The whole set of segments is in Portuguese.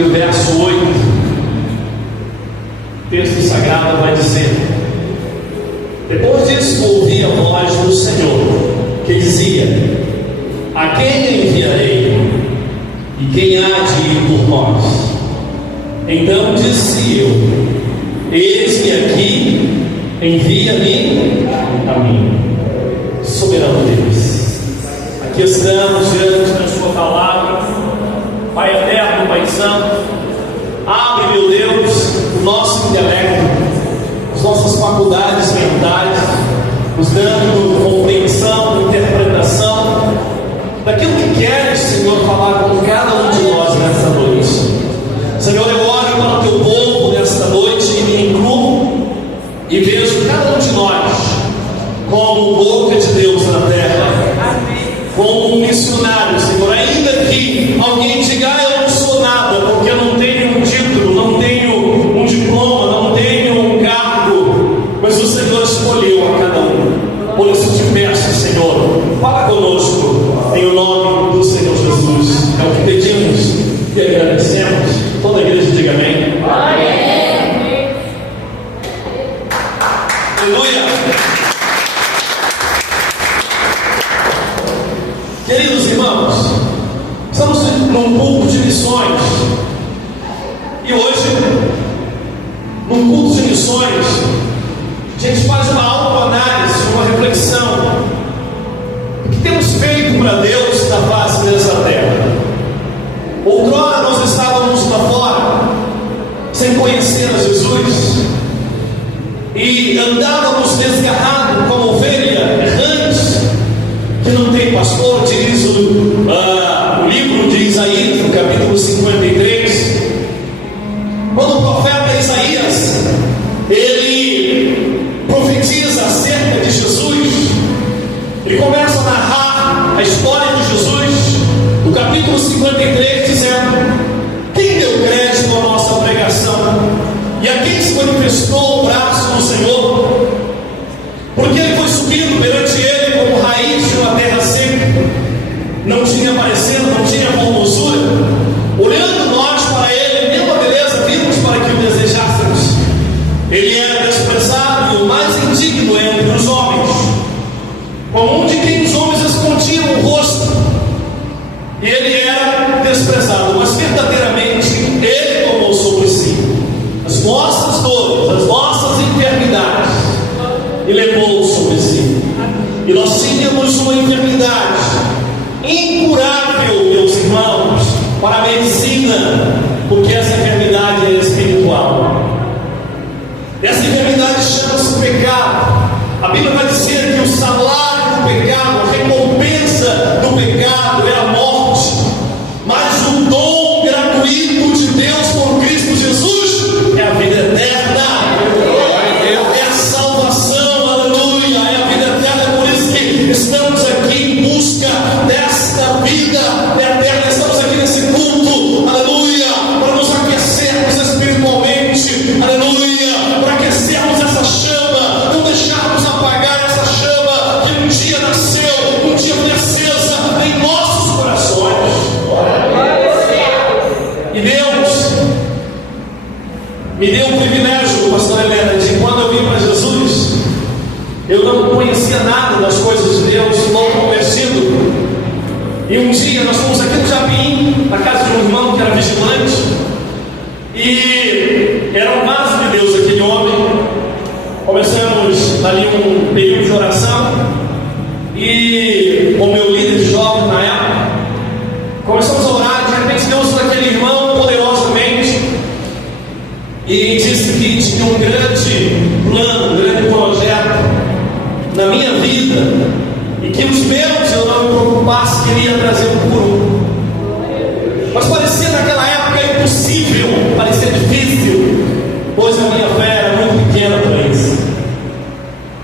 E o verso 8, o texto sagrado vai dizer: depois disso ouvi a voz do Senhor, que dizia: a quem enviarei? E quem há de ir por nós? Então disse eu: eis-me aqui, envia-me a mim. Soberano Deus, aqui estamos diante da sua palavra. Pai eterno, Pai santo, abre, meu Deus, o nosso intelecto, as nossas faculdades mentais, nos dando compreensão, interpretação daquilo que queres, Senhor, falar com cada um de nós nesta noite. Senhor, eu oro para o teu povo nesta noite e me incluo e vejo cada um de nós como boca de Deus na terra, como um missionário, Senhor. Ainda que alguém diga: eu não sou nada, porque eu não tenho um título, não tenho um diploma, não tenho um cargo, mas o Senhor escolheu a cada um. Por isso te peço, Senhor, fala conosco em o nome do Senhor Jesus. É o que pedimos e agradecemos. Toda a igreja diga amém. Amém. Aleluia. Queridos irmãos, estamos num culto de missões. E hoje, num culto de missões, a gente faz uma autoanálise, uma reflexão do que temos feito para Deus na face dessa terra. Outrora nós estávamos lá fora, sem conhecer a Jesus, e andávamos desgarrados como ovelha errante, que não tem pastor. Diz o livro de Isaías, no capítulo 53, quando o profeta Isaías, ele profetiza acerca de Jesus, ele começa a narrar a história de Jesus, no capítulo 53, dizendo: quem deu crédito à nossa pregação, e a quem se manifestou o braço do Senhor? Porque ele foi subindo perante ele como raiz de uma terra seca, não tinha parecer, não tinha formosura. Olhando nós para ele, nenhuma beleza vimos para que o desejássemos. Ele era desprezado e o mais indigno entre os homens, como um de quem os homens escondiam o rosto. E ele era desprezado, mas verdadeiramente ele tomou sobre si as nossas dores, as nossas enfermidades, e levou sobre si. E nós tínhamos uma enfermidade incurável, meus irmãos, para a medicina, porque essa enfermidade é espiritual. Essa enfermidade chama-se pecado. A Bíblia vai dizer que o salário do pecado, a recompensa do pecado é a morte, mas o dom gratuito de Deus por Cristo Jesus é a vida eterna, é a salvação. Aleluia, é a vida eterna. Por isso que estamos aqui em busca desta vida eterna. Estamos aqui nesse culto, aleluia, para nos aquecermos espiritualmente, aleluia, para aquecermos essa chama, não deixarmos apagar essa chama que um dia nasceu, um dia foi acesa em nossos corações. E Deus me deu o privilégio, pastor Helena, de quando eu vim para Jesus, eu não conhecia nada das coisas de Deus, não convertido. E um dia nós fomos aqui no Japim, na casa de um irmão que era vigilante, e era um vaso de Deus aquele homem. Começamos ali um período de oração, e com o meu líder de jovens na época, começamos a orar. De repente Deus usou aquele irmão poderosamente e disse que tinha um grande plano, um grande projeto na minha vida, e que os meus eu não me preocupasse, queria trazer um por um. Mas parecia naquela época impossível, parecia difícil, pois a minha fé era muito pequena para isso.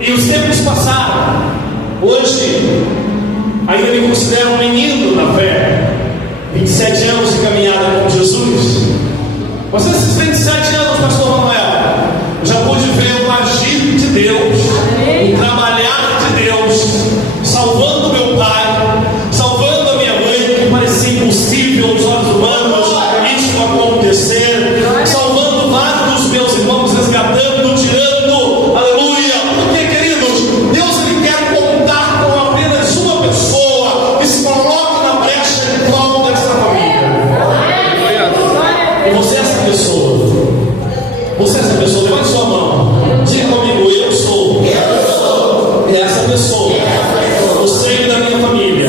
E os tempos passaram. Hoje ainda me considero um menino na fé, 27 anos de caminhada com Jesus. Mas nesses 27 anos, pastor Manuel, eu já pude ver o agir de Deus, o trabalhar de Deus, salvando meu pai, salvando a minha mãe, que parecia impossível aos olhos humanos isso acontecer. acontecer, salvando vários dos meus irmãos, resgatando, tirando, aleluia. Porque, queridos, Deus ele quer contar com apenas uma pessoa que se coloque na brecha em prol dessa família. E você é essa pessoa. Você é essa pessoa. Levante sua mão. Diga comigo: eu sou essa pessoa. O sangue da minha família.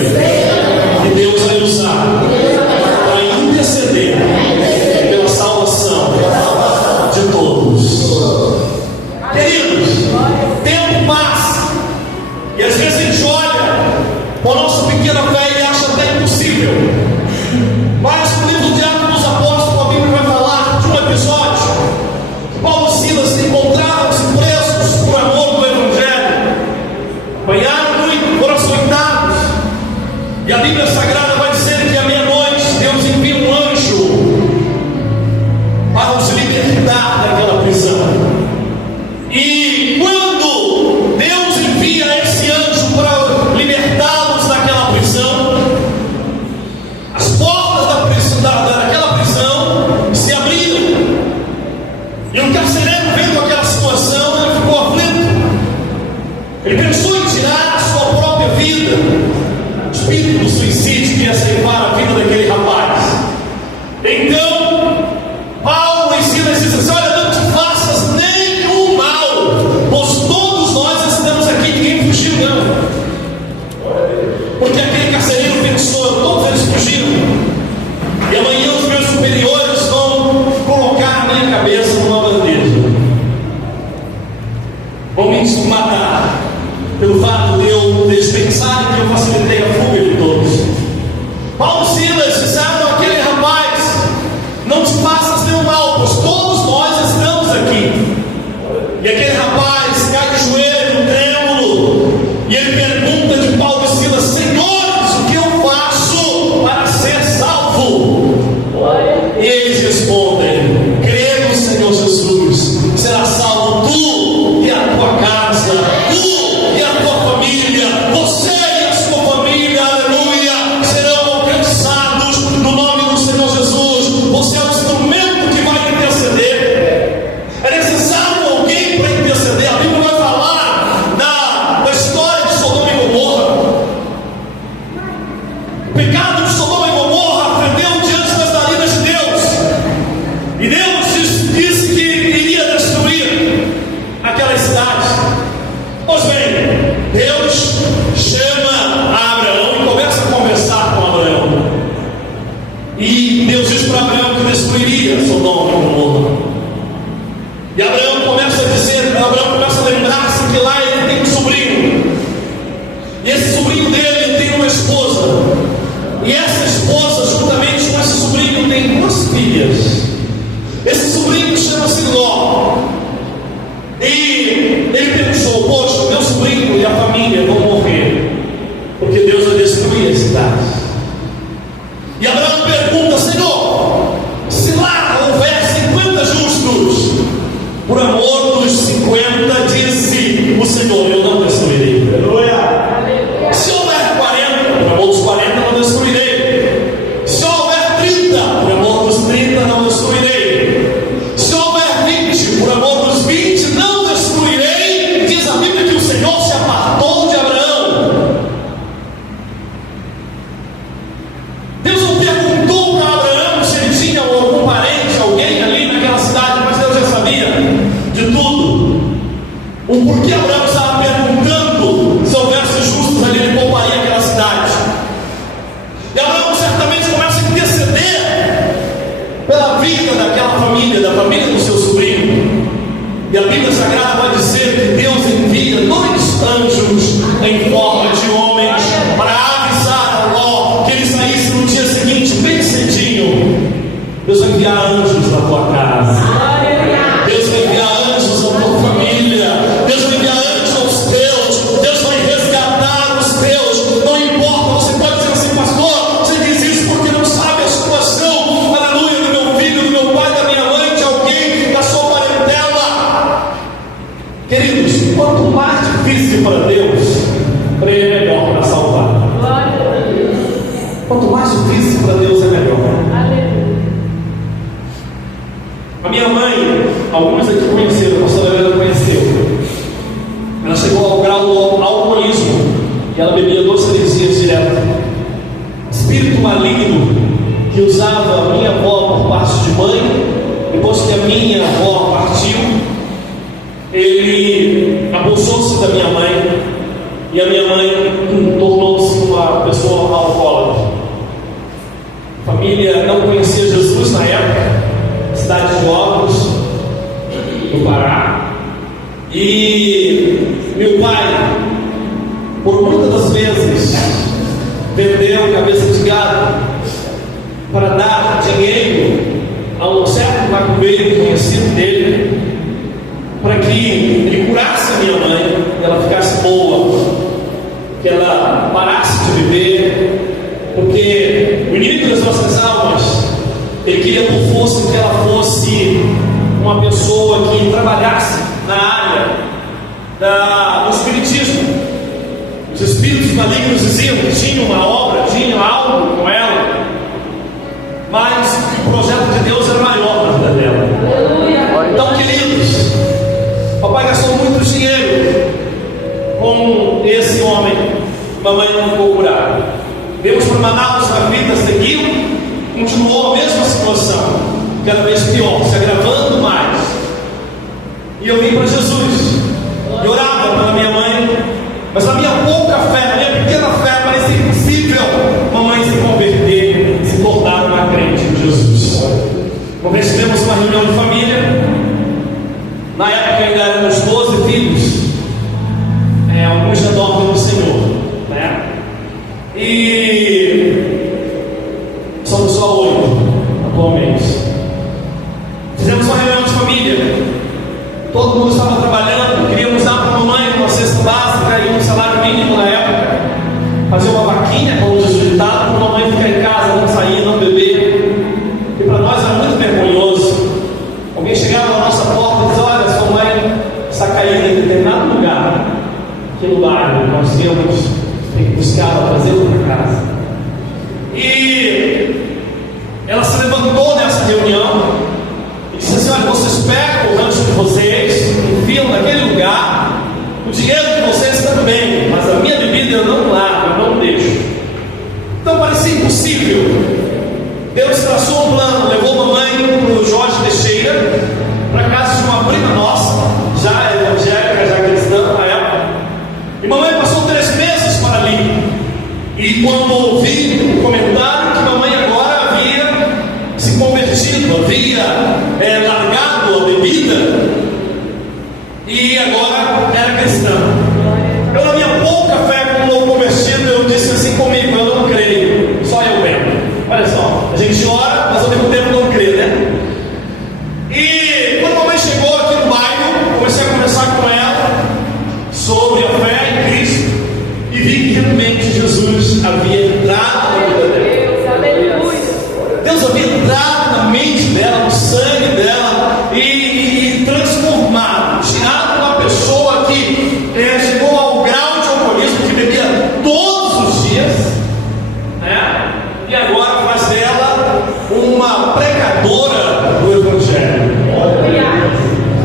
Que Deus vai usar para interceder pela salvação de todos. Queridos, tempo passa e às vezes a gente olha com a nossa pequena fé e acha até impossível. Mas no livro de Atos dos Apóstolos, a Bíblia vai falar de um episódio que Paulo e Silas se encontraram-se presos por amor do Evangelho, apanharam muito, foram açoitados. E a Bíblia Sagrada vai dizer que à meia-noite Deus envia um anjo para os libertar daquela prisão. E quando Deus envia esse anjo para libertá-los daquela prisão, as portas daquela prisão se abriram. E o carcereiro, vendo aquela situação, ele ficou aflito. Ele pensou em tirar a sua própria vida. O espírito do suicídio que ia ceifar a vida daquele rapaz. Então Paulo e Silas dizem assim: olha, não te faças nenhum mal, pois todos nós estamos aqui, ninguém fugiu não. Porque aquele carcereiro pensou: todos eles fugiram, e amanhã os meus superiores vão colocar a minha cabeça numa bandeja, vão me matar pelo fato de eles pensarem que eu facilitei a fuga de todos. Paulo e Silas disseram àquele rapaz: não te faças nenhum mal, pois todos nós estamos aqui. E aquele rapaz cai de joelho, trêmulo, e ele pergunta de Paulo e Silas: senhores, o que eu faço para ser salvo? E eles respondem: crê no Senhor Jesus, será salvo tu e a tua casa, tu e a tua família, você e a sua família, aleluia, serão alcançados no nome do Senhor Jesus. Você é o instrumento que vai interceder. É necessário alguém para interceder. A Bíblia vai falar da história de Sodoma e Gomorra. O pecado de Sodoma e Gomorra prendeu diante das narinas de Deus, e Deus disse que iria destruir aquela cidade. Pois bem, Deus chama Abraão e começa a conversar com Abraão. E Deus diz para Abraão que destruiria Sodoma e Gomorra. E Abraão começa a lembrar-se que lá ele tem um sobrinho. E esse sobrinho dele tem uma esposa. E essa esposa, juntamente com esse sobrinho, tem duas filhas. Esse sobrinho chama-se Ló. E ele pensou: poxa, meu sobrinho e a família vão morrer, porque Deus vai destruir a cidade. E Abraão pergunta: Senhor, se lá houver 50 justos, por amor dos 50, disse o Senhor, eu não destruirei. Aleluia. Se houver 40, por amor dos 40, não destruirei. Se houver 30, por amor dos 30, não destruirei. Se houver 20, por amor dos 20, não destruirei. Diz a Bíblia que o Senhor se apartou de Abraão. Deus não perguntou para Abraão se ele tinha algum parente, alguém ali naquela cidade, mas Deus já sabia de tudo. O porquê Abraão estava perguntando se houvesse justos ali, ele pouparia aquela cidade. E Abraão certamente começa a interceder pela vida daquela família, da família do seu sobrinho. E a Bíblia Sagrada vai dizer que Deus envia 2 anjos em forma de homens para avisar a Ló que ele saísse no dia seguinte, bem cedinho. Deus vai enviar anjos na tua casa. Deus vai enviar anjos à tua família. Deus vai enviar anjos aos teus. Deus vai resgatar os teus. Não importa, você pode dizer assim: pastor, você diz isso porque não sabe a situação, aleluia, do meu filho, do meu pai, da minha mãe, de alguém, da sua parentela. Queridos, quanto mais difícil para Deus, para Ele é melhor para salvar. Quanto mais difícil para Deus é melhor. que usava a minha avó por parte de mãe. Depois que a minha avó partiu, ele apossou-se da minha mãe, e a minha mãe tornou-se uma pessoa alcoólatra. A família não conhecia Jesus na época, cidade de Óbidos, no Pará. E meu pai, por muitas das vezes, vendeu cabeça de gado para dar dinheiro a um certo macumbeiro conhecido dele, para que ele curasse a minha mãe, que ela ficasse boa, que ela parasse de viver, porque o inimigo das nossas almas, ele queria por força que ela fosse uma pessoa que trabalhasse na área do espiritismo. Os espíritos malignos diziam que tinha uma obra, tinha algo com ela, mas o projeto de Deus era maior na vida dela. Então, queridos, papai gastou muito dinheiro com esse homem, mamãe não ficou curada. Viemos para Manaus, a vida seguiu, continuou a mesma situação, cada vez pior, se agravando mais. E eu vim para Jesus, e orava pela minha mãe, mas na minha pouca fé, na minha pequena fé, parecia impossível mamãe se converter, se tornar uma crente em Jesus. Uma vez tivemos uma reunião de família, na época ainda éramos 12 filhos, alguns já dormem no Senhor, né? E somos só 8 atualmente. Fizemos uma reunião de família, todo mundo estava trabalhando, queríamos dar para a mamãe uma cesta básica e um salário mínimo na época, fazer uma vaquinha, como diz o ditado, para a mamãe ficar em casa, não sair, não beber. E para nós era muito vergonhoso. Alguém chegava na nossa porta e dizia: olha, sua mãe está caída em determinado lugar, aqui no bairro, nós tem que buscar ela, trazê-la para casa. E ela se levantou nessa reunião e disse assim: olha, vocês pegam o rancho de vocês, enfiam naquele lugar, o dinheiro de vocês também, mas a minha bebida eu não largo, eu não deixo. Então parecia impossível. Deus traçou um plano, levou a mamãe para o Jorge Teixeira, para a casa de uma prima nossa, já evangélica, já cristã na época. E mamãe passou 3 meses para ali. E quando ouvi o comentário que mamãe agora havia se convertido, havia largado a bebida e agora era cristã. Eu, na minha pouca fé como novo convertido, eu disse assim comigo: eu não creio, só eu venho. Olha só, a gente ora, mas ao mesmo tempo não crê, né? E quando a mamãe chegou aqui no bairro, comecei a conversar com ela sobre a fé em Cristo e vi que realmente Jesus havia entrado na vida dela. Deus havia entrado na mente dela, no sangue dela e transformado, tirado uma pessoa que chegou ao grau de alcoolismo, que bebia todos os dias, né? E agora faz dela uma pregadora do Evangelho.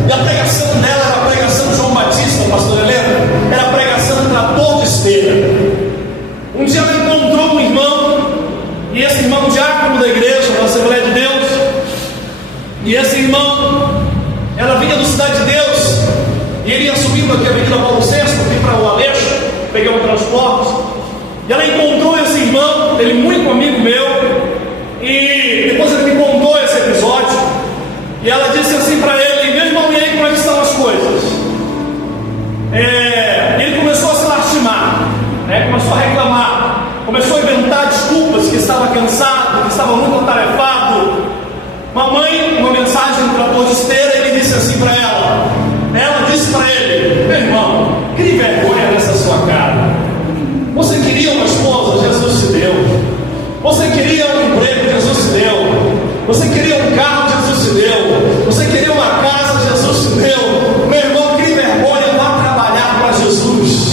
E a pregação dela era a pregação de João Batista, pastor Helena, era a pregação do trator de esteira. Um dia ela encontrou um irmão, e esse irmão diácono da igreja, da Assembleia de Deus, e esse irmão, ela vinha do Cidade de Deus, e ele ia subindo aqui a Avenida Paulo VI, aqui para o Aleixo, peguei um transporte, e ela encontrou esse irmão, ele muito amigo meu, e depois ele me contou esse episódio, e ela disse assim para ele: meu irmão, e aí como é que estão as coisas? Ele começou a se lastimar, começou a reclamar, começou a inventar desculpas, que estava cansado, que estava muito atarefado. Mamãe, uma mensagem do trator de esteira, ele disse assim para ela. Ela disse para ele: meu irmão, crie vergonha nessa sua cara. Você queria uma esposa, Jesus te deu. Você queria um emprego, Jesus te deu. Você queria um carro, Jesus te deu. Você queria uma casa, Jesus te deu. Meu irmão, crie vergonha, vá trabalhar para Jesus.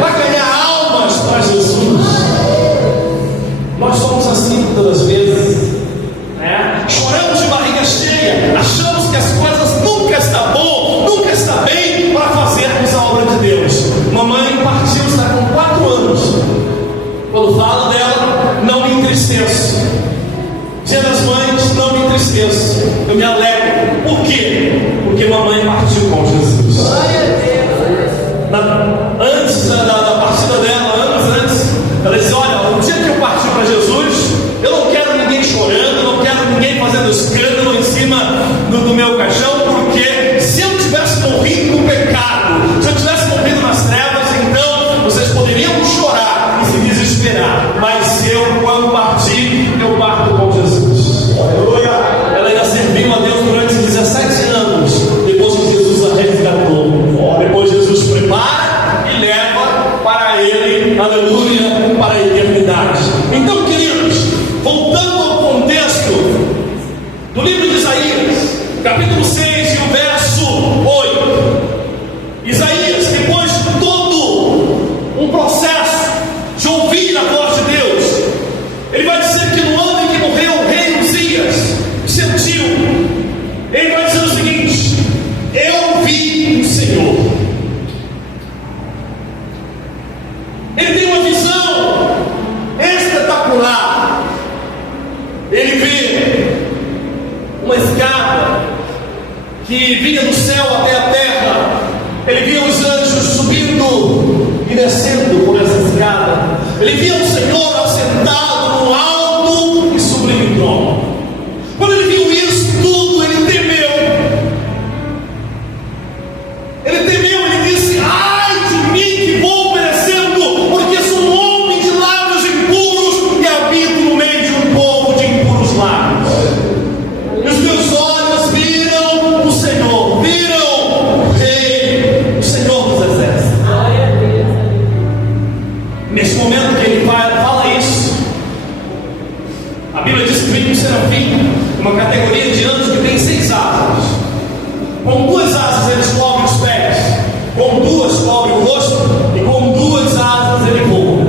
Vá ganhar almas para Jesus. Nós somos assim todas as vezes, né? Choramos de barriga cheia, achamos que as coisas nunca esqueço, eu me alegro. Por quê? Porque mamãe partiu com Jesus. Antes da partida dela, anos antes, ela disse: olha, o dia que eu partir para Jesus, eu não quero ninguém chorando, eu não quero ninguém fazendo escândalo em cima do meu caixão, porque se eu tivesse morrido no pecado, se eu tivesse morrido nas trevas, então vocês poderiam chorar e se desesperar, mas eu, quando partir, eu parto com Jesus. Ela ainda serviu a Deus durante 17 anos, depois que Jesus a resgatou. Depois Jesus prepara e leva para Ele, aleluia, para a eternidade. Então, queridos, voltando ao contexto do livro de Isaías, capítulo 6 e o verso 8. Isaías, depois de todo um processo de ouvir a voz de Deus, ele vai dizer que no ano em que morreu o rei Uzias, seu tio, ele vai dizer o seguinte: eu vi o Senhor. Ele tem uma visão espetacular. Ele vê uma escada que vinha do céu até a terra. Ele via os anjos subindo e descendo por essa escada. Ele via o Senhor assentado no alto e sublime trono. Quando ele viu isso tudo, ele temeu. Ele disse: ai de mim que vou perecendo, porque sou um homem de lábios impuros e habito no meio de um povo de impuros lábios. E os meus olhos viram o Senhor, viram o Rei, o Senhor dos Exércitos. Nesse momento que ele fala isso, a Bíblia diz que vem um serafim, uma categoria de anjos que tem 6 asas. Com 2 asas eles cobrem os pés, com 2 cobrem o rosto, e com 2 asas ele voa.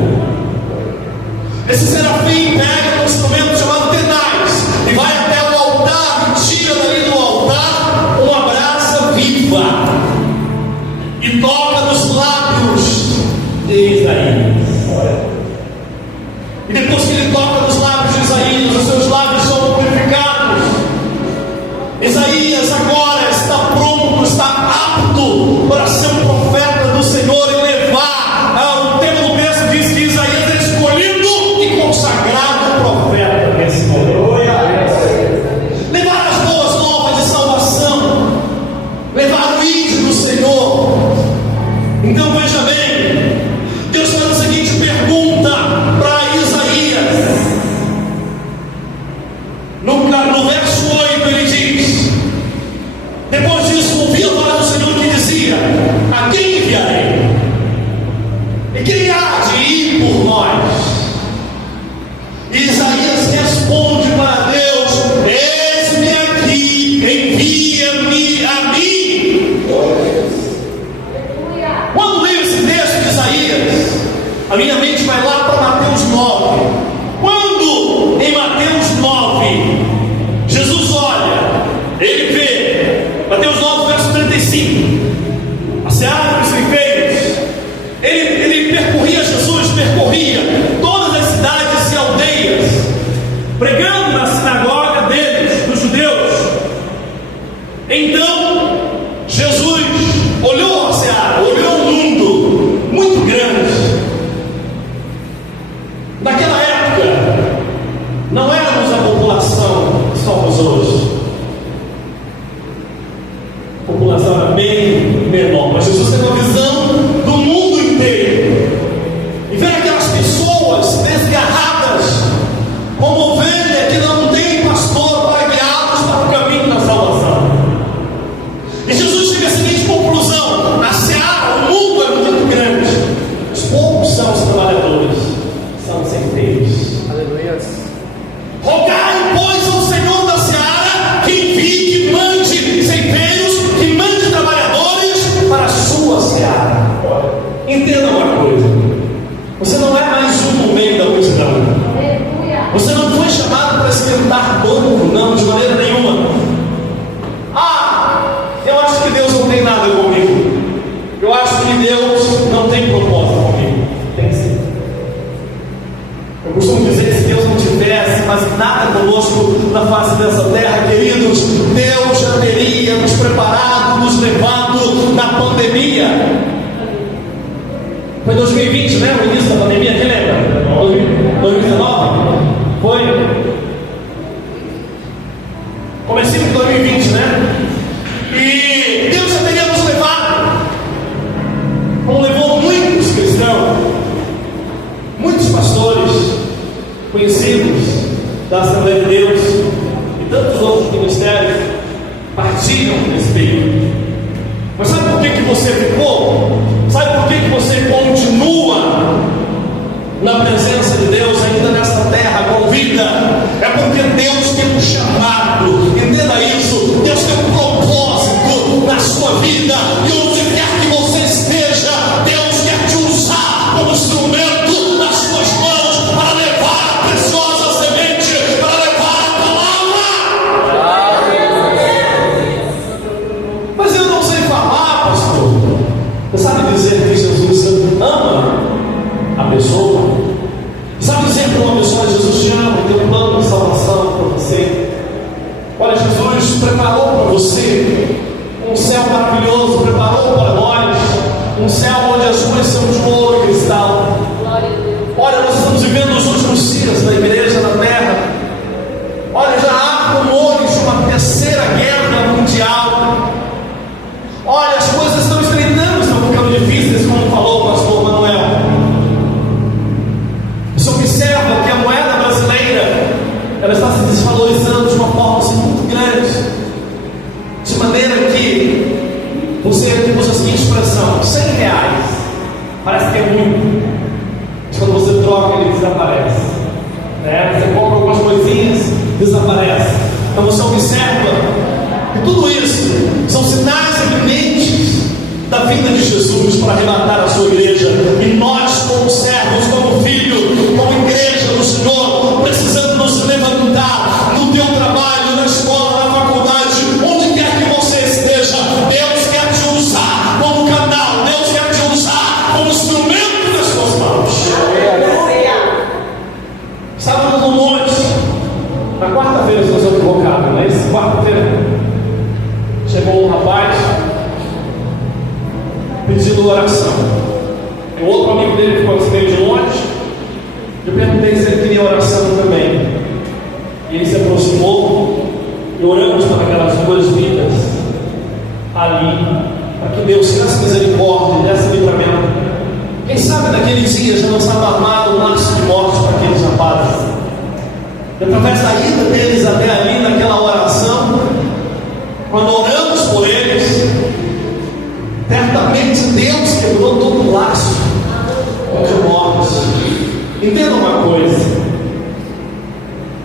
Esse serafim pega um instrumento chamado tenaz e vai até o altar e tira dali do altar uma brasa viva e toca nos lábios de Isaías. E depois que ele toca nos lábios de Isaías, os seus lábios são purificados. Isaías agora está pronto, está apto para ser um profeta do Senhor e levar. O tema do texto diz que Isaías é escolhido e consagrado profeta desse momento. Levar as boas novas de salvação, levar o ídolo do Senhor. Então veja bem, Deus faz a seguinte pergunta para Isaías. No verso 8 ele diz: depois disso ouvi a voz do Senhor que dizia: a quem enviarei? E quem há de ir por nós? E Isaías responde para Deus: eis-me aqui, envia-me a mim. Quando leio esse texto de Isaías, a minha mente vai lá para Mateus 9. Quando em Mateus 9 Jesus olha, ele vê, Mateus 9 verso 35, a seara dos ceifeiros. Ele percorria, Jesus percorria todas as cidades e aldeias, pregando na sinagoga deles, dos judeus. Então Jesus olhou a seara, olhou um mundo muito grande. Naquela época não éramos a população que somos hoje. A população era bem menor, mas Jesus teve uma visão do mundo inteiro e vê aquelas pessoas desgarradas como ovelha que não tem pastor para guiá-los para o caminho da salvação. E Jesus chega à seguinte conclusão: a seara, o mundo é muito grande, os poucos são os trabalhadores, são os ceifeiros. Aleluia. Rogai, pois, ao Senhor da seara que envie, que mande ceifeiros, que mande trabalhadores para a sua seara. Entenda uma coisa: você não é mais um no meio da multidão. Você não foi chamado para esquentar banco, não, de maneira nenhuma. Eu acho que Deus não tem nada comigo. Eu acho que Deus não tem propósito comigo. Tem que ser. Eu costumo dizer que se Deus não tivesse, mas nada conosco, conosco na face dessa terra, queridos. Deus já teria nos preparado, nos levado na pandemia. Foi 2020, né? O início da pandemia, quem lembra? 2019? Foi? Comecinho de 2020, né? E Deus já teria nos levado, como levou muitos cristãos, muitos pastores conhecidos da Assembleia de Deus e tantos outros ministérios partilham desse período. Mas sabe por que você ficou? Sabe por que você continua na presença de Deus ainda nesta terra com vida? É porque Deus tem um chamado. Entenda isso. Deus tem um propósito na sua vida, e onde quer que você esteja, Deus quer te usar como instrumento nas suas mãos para levar a preciosa semente, para levar a palavra. Mas eu não sei falar, pastor. Você sabe dizer que Jesus ama a pessoa? Sabe dizer para uma pessoa: Jesus te ama, tem um plano de salvação para você? Olha, Jesus preparou para você um céu maravilhoso, preparou para nós um céu onde as ruas são de ouro e cristal. Olha, nós estamos vivendo os últimos dias da igreja na terra. Olha, já há rumores de uma terceira guerra mundial. Olha, as coisas estão estreitando, estão ficando difíceis, como falou o pastor Manuel. Você observa que a moeda brasileira, ela está se desvalorizando de uma forma assim muito grande, de maneira que você usa a seguinte expressão: R$100 parece que é muito, mas quando você troca ele desaparece, né? Você compra algumas coisinhas, desaparece. Então você observa que tudo isso são sinais evidentes da vinda de Jesus para arrebatar a sua igreja. E nós, como servos, como filhos, como igreja do Senhor, precisamos nos levantar no teu trabalho, na escola, na faculdade, onde quer que você esteja. Deus quer te usar como canal, Deus quer te usar como instrumento das suas mãos. Estávamos no monte, na quarta-feira, se eu estou equivocado, não é isso? Quarta-feira, chegou um rapaz pedindo oração. O outro amigo dele ficou assim meio de longe. Eu perguntei se ele queria oração também. E ele se aproximou e oramos para aquelas duas vidas ali, para que Deus tivesse misericórdia e desse livramento. Quem sabe naquele dia já não estava armado um laço de morte para aqueles rapazes. E através da ida deles até ali, naquela oração, quando oramos por eles, certamente Deus quebrou todo o laço de morte. Entenda uma coisa: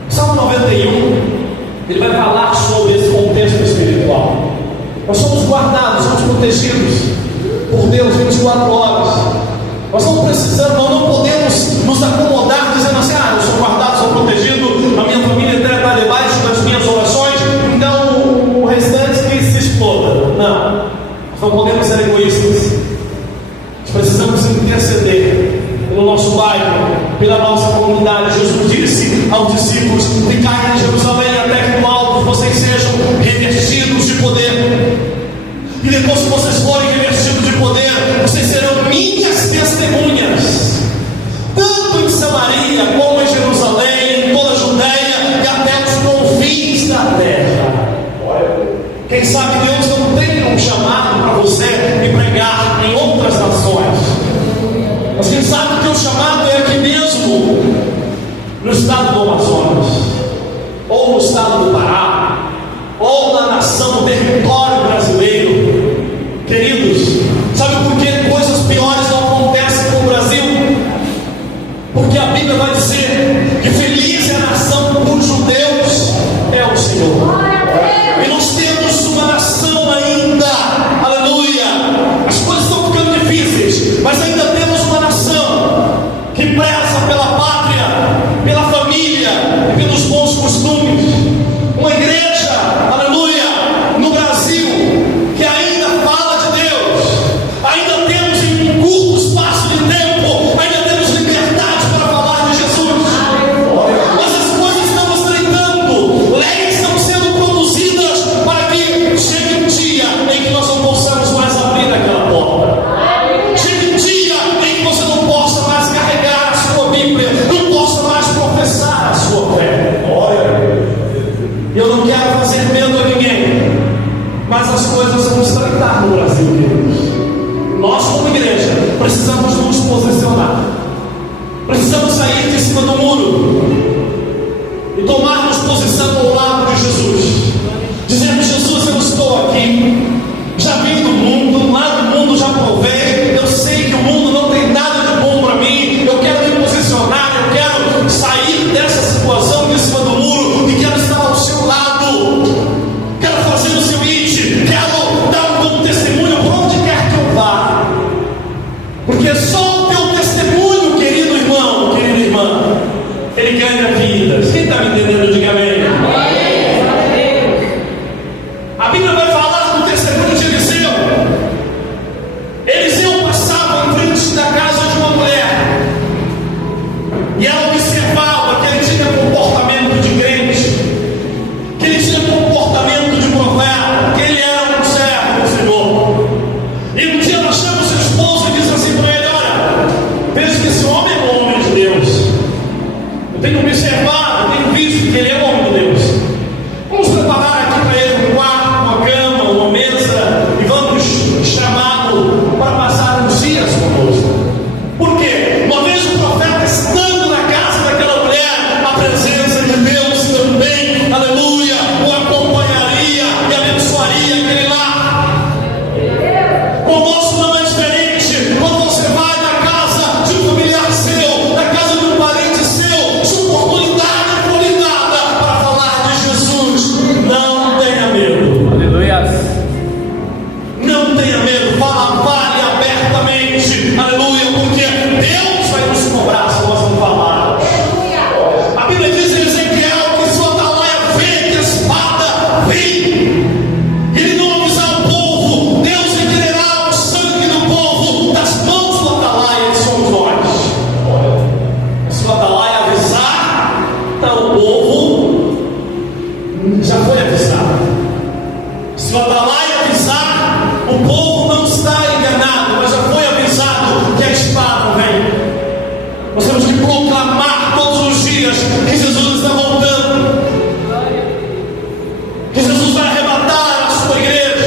Salmo 91, ele vai falar sobre esse contexto espiritual. Nós somos guardados, somos protegidos por Deus 24 horas. Nós não precisamos, nós não podemos nos acomodar dizendo assim: eu sou guardado, sou protegido, a minha família está debaixo das minhas orações, então o restante que se exploda. Não, nós não podemos ser egoístas. Nós precisamos interceder pelo nosso bairro, pela nossa comunidade. Jesus disse aos discípulos: ficai em Jerusalém até que no alto vocês sejam revestidos de poder. E depois que vocês forem revestidos de poder, vocês serão minhas testemunhas, tanto em Samaria como em Jerusalém, em toda a Judéia e até os confins da terra. Quem sabe Deus não tem um chamado para você e pregar em outras nações. Mas quem sabe que o chamado é aqui mesmo, no estado do Amazonas, ou no estado do Pará, ou na nação, no território brasileiro. Queridos, sabe por que coisas piores não acontecem com o Brasil? Porque a Bíblia vai dizer que feliz é a nação cujo Deus é o Senhor. E nós temos uma nação ainda, aleluia, as coisas estão ficando difíceis, mas ainda temos uma nação que preza pela pátria, pela família e pelos bons costumes. Uma igreja, aleluia, no Brasil já foi avisado. Se o Atalaia avisar, o povo não está enganado, mas já foi avisado que a espada vem. Nós temos que proclamar todos os dias que Jesus está voltando, que Jesus vai arrebatar a sua igreja.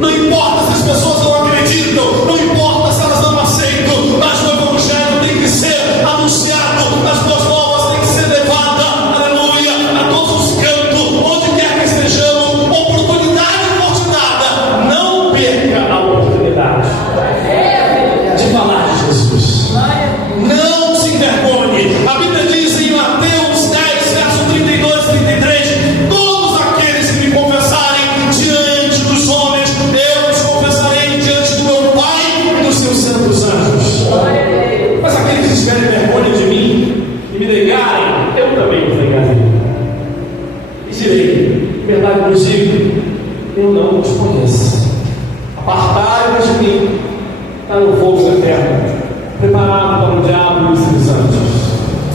Não importa se as pessoas não acreditam, não importa se elas não aceitam, mas o Evangelho tem que ser anunciado, as boas novas têm que ser levadas, aleluia, a todos os cantos, onde quer que estejamos. Oportunidade fortunada, não perca a oportunidade de falar de Jesus. Não se envergonhe. A Bíblia diz em Mateus 10, verso 32 e 33: todos aqueles que me confessarem diante dos homens, eu os confessarei diante do meu Pai e dos seus santos anjos. Mas aqueles que tiverem vergonha de mim e me negarem, eu também os negarei. E direi: verdade vos digo, eu não os conheço. Apartai-vos de mim para o fogo eterno, preparado para o diabo e os seus anjos.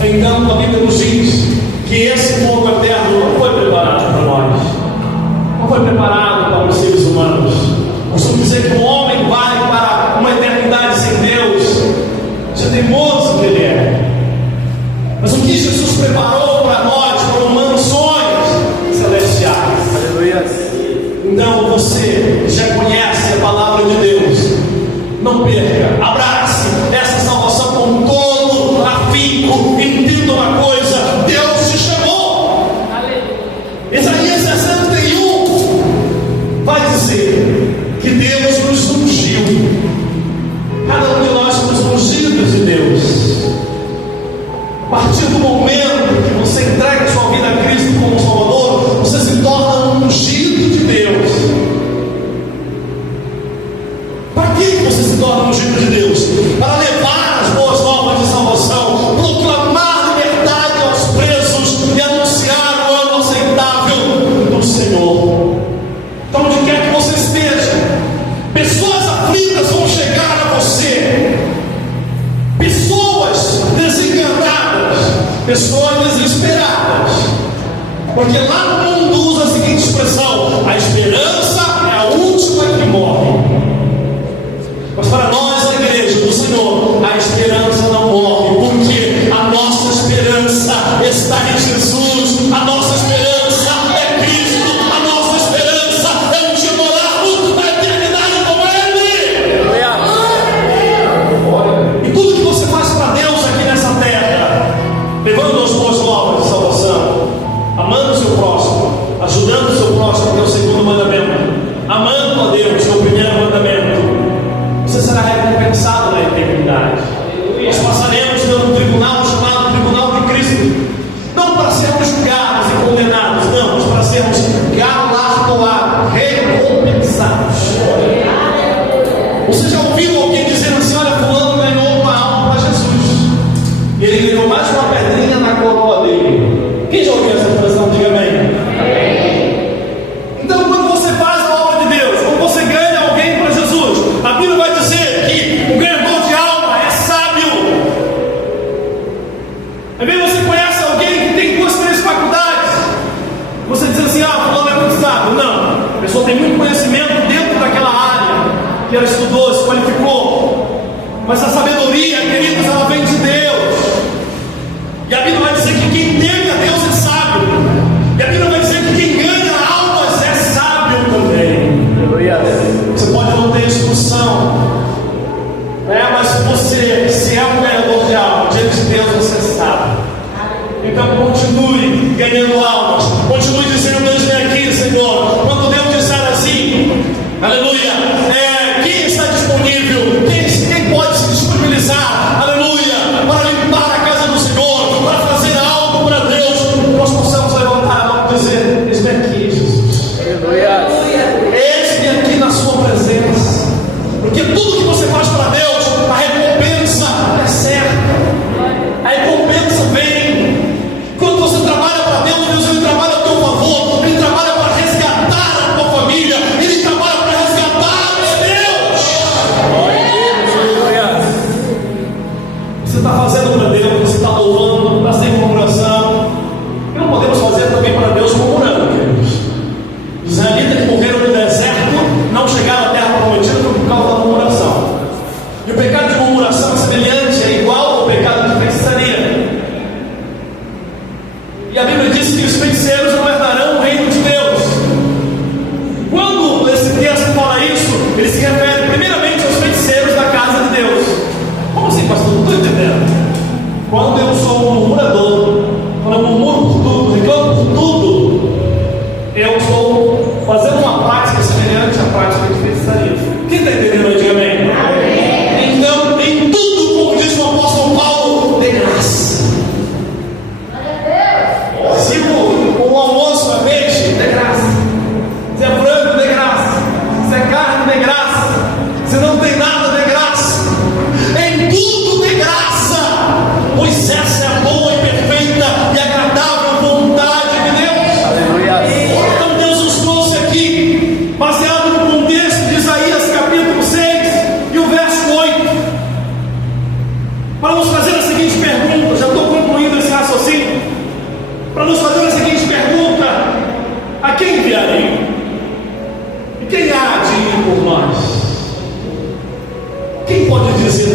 Então a Bíblia nos diz que esse fogo eterno não foi preparado para nós, não foi preparado para os seres humanos. Costumo dizer que o homem vai para uma eternidade sem Deus, já teimoso que ele é. Mas o que Jesus preparou para nós foram mansões celestiais. Aleluia. Então você já conhece a palavra de Deus, não perca, abrace essa salvação com todo afinco. Entenda uma coisa: Deus te chamou. Isaías 61 vai dizer que Deus nos ungiu. Cada um de nós somos ungidos de Deus. A partir do momento que você entrega a sua vida a Cristo como Salvador, você se torna um ungido de Deus. Para que você se torna um ungido de Deus? Para levar as boas novas de salvação, proclamar liberdade aos presos e anunciar o ano aceitável do Senhor. Então, onde quer que você esteja, pessoas aflitas vão chegar a você, pessoas desenganadas, pessoas desesperadas, porque lá no mundo usa a seguinte expressão: a esperança é a última que morre. Mas para nós, a igreja do Senhor, a esperança não morre, porque a nossa esperança está em Jesus, a nossa esperança é Cristo, a nossa esperança é um dia morarmos na eternidade com Ele. E tudo que você faz para Deus aqui nessa terra, levando as boas novas de salvação, amando o seu próximo, ajudando o seu próximo, que é o segundo mandamento, amando a Deus, que é o primeiro mandamento, você será recompensado na eternidade. Nós passaremos pelo tribunal chamado Tribunal de Cristo, não para sermos julgados e condenados, não, mas para sermos galardoados, recompensados. Você já ouviu alguém dizer assim: olha, fulano ganhou uma alma para Jesus, e ele ganhou mais uma pedrinha na coroa dele? Quem já ouviu essa expressão? Diga amém. Então, quando você faz a obra de Deus, quando você ganha alguém para Jesus, a Bíblia vai dizer que o ganhador de alma é sábio. Às vezes você conhece alguém que tem 2, 3 faculdades, você diz assim: ah, fulano é muito sábio. Não, a pessoa tem muito conhecimento dentro daquela área que ela estudou, se qualificou, mas a sabedoria, queridos, ela vem de Deus. E a Bíblia vai dizer que quem teme a Deus é sábio, e a Bíblia vai dizer que quem ganha almas é sábio também. Você pode não ter instrução, mas você, se é um ganhador de alma, diante de Deus você sabe. Então continue ganhando almas, continue dizendo: Deus vem aqui, Senhor. Quando Deus disser assim, aleluia, quem está disponível, quem pode se disponibilizar, aleluia, para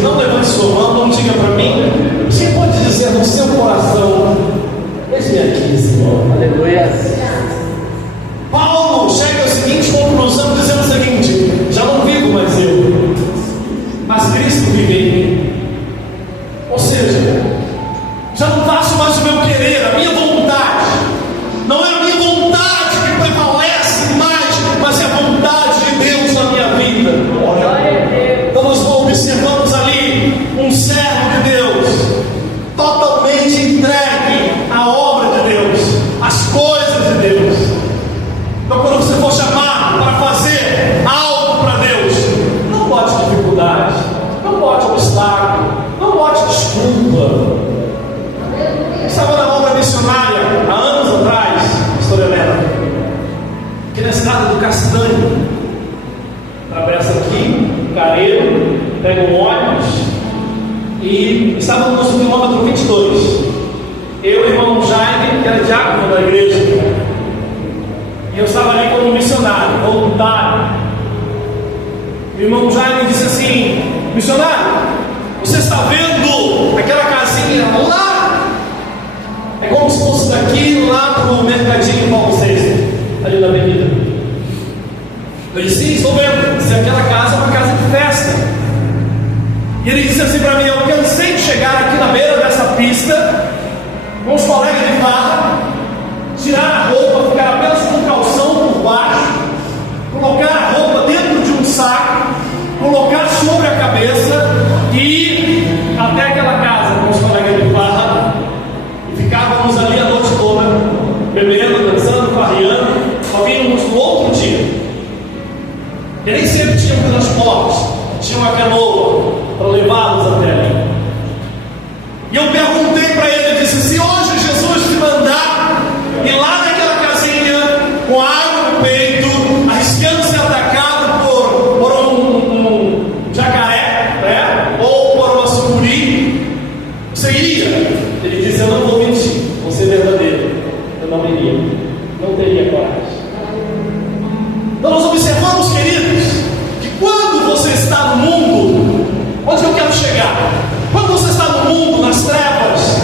não levante sua mão, não diga para mim. Quem pode dizer no seu coração: eis-me aqui, Senhor? Aleluia. Paulo chega à seguinte conclusão, dizendo o seguinte: já não vivo mais eu, mas Cristo vive em mim. Ou seja, já não faço mais o meu querer, a minha vontade. Não é a minha vontade que prevalece mais, mas é a vontade de Deus na minha vida. Então nós observamos ali um servo de Deus, totalmente entregue à obra de Deus, às coisas de Deus. Então quando você for chamado para fazer algo para Deus, não bote dificuldade, não bote obstáculo, não bote desculpa. Estava na obra missionária há anos atrás, pastor Helena, aqui na estrada do Castanho. Atravessa aqui, Careiro, pega um ônibus e estávamos no quilômetro 22. Eu e o irmão Jaime, que era diácono da igreja, e eu estava ali como missionário, voluntário. O irmão Jaime disse assim: missionário, você está vendo aquela casinha lá? É como se fosse daqui lá para o mercadinho Paulo VI, ali na avenida. Eu disse: sim, estou vendo. Se aquela casa é uma casa de festa. E ele disse assim para mim: eu cansei de chegar aqui na beira dessa pista com os colegas de farra, tirar a roupa, ficar apenas com um calção por baixo, colocar a roupa dentro de um saco, colocar sobre a cabeça e ir até aquela casa com os colegas de farra. Ficávamos ali a noite toda, bebendo, dançando, farreando, só vínhamos no outro dia. E nem sempre tinha transportes, tinha uma canoa para levá-los até ali. E eu perguntei para ele, eu disse: se hoje Jesus te mandar ir lá naquela casinha com água no peito, arriscando ser atacado por um jacaré, né? Ou por uma sucuri, você iria? Ele disse: eu não vou mentir, vou ser verdadeiro, eu não iria, não teria coragem. Então nós observamos, queridos, que quando você está no mundo, onde eu quero chegar? Quando você está no mundo, nas trevas,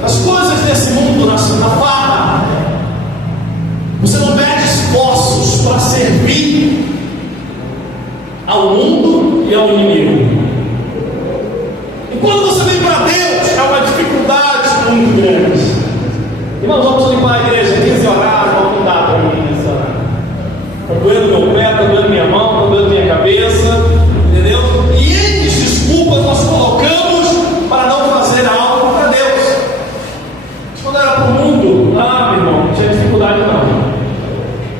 nas coisas desse mundo, na farra, você não mede esforços para servir ao mundo e ao inimigo. E quando você vem para Deus, é uma dificuldade muito grande. Irmãos, vamos limpar a igreja 15 horas, vamos mudar para mim nessa hora. Está doendo meu pé, está doendo minha mão, está doendo minha cabeça, entendeu? E N desculpas nós colocamos para não fazer algo para Deus. Quando era para o mundo, meu irmão, não tinha dificuldade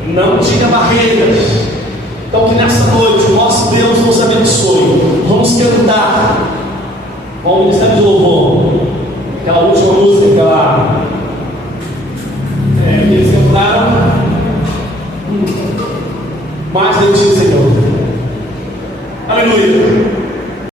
não tinha barreiras. Então que nessa noite o nosso Deus nos abençoe. Vamos cantar com o Ministério de Louvor aquela última música, aquela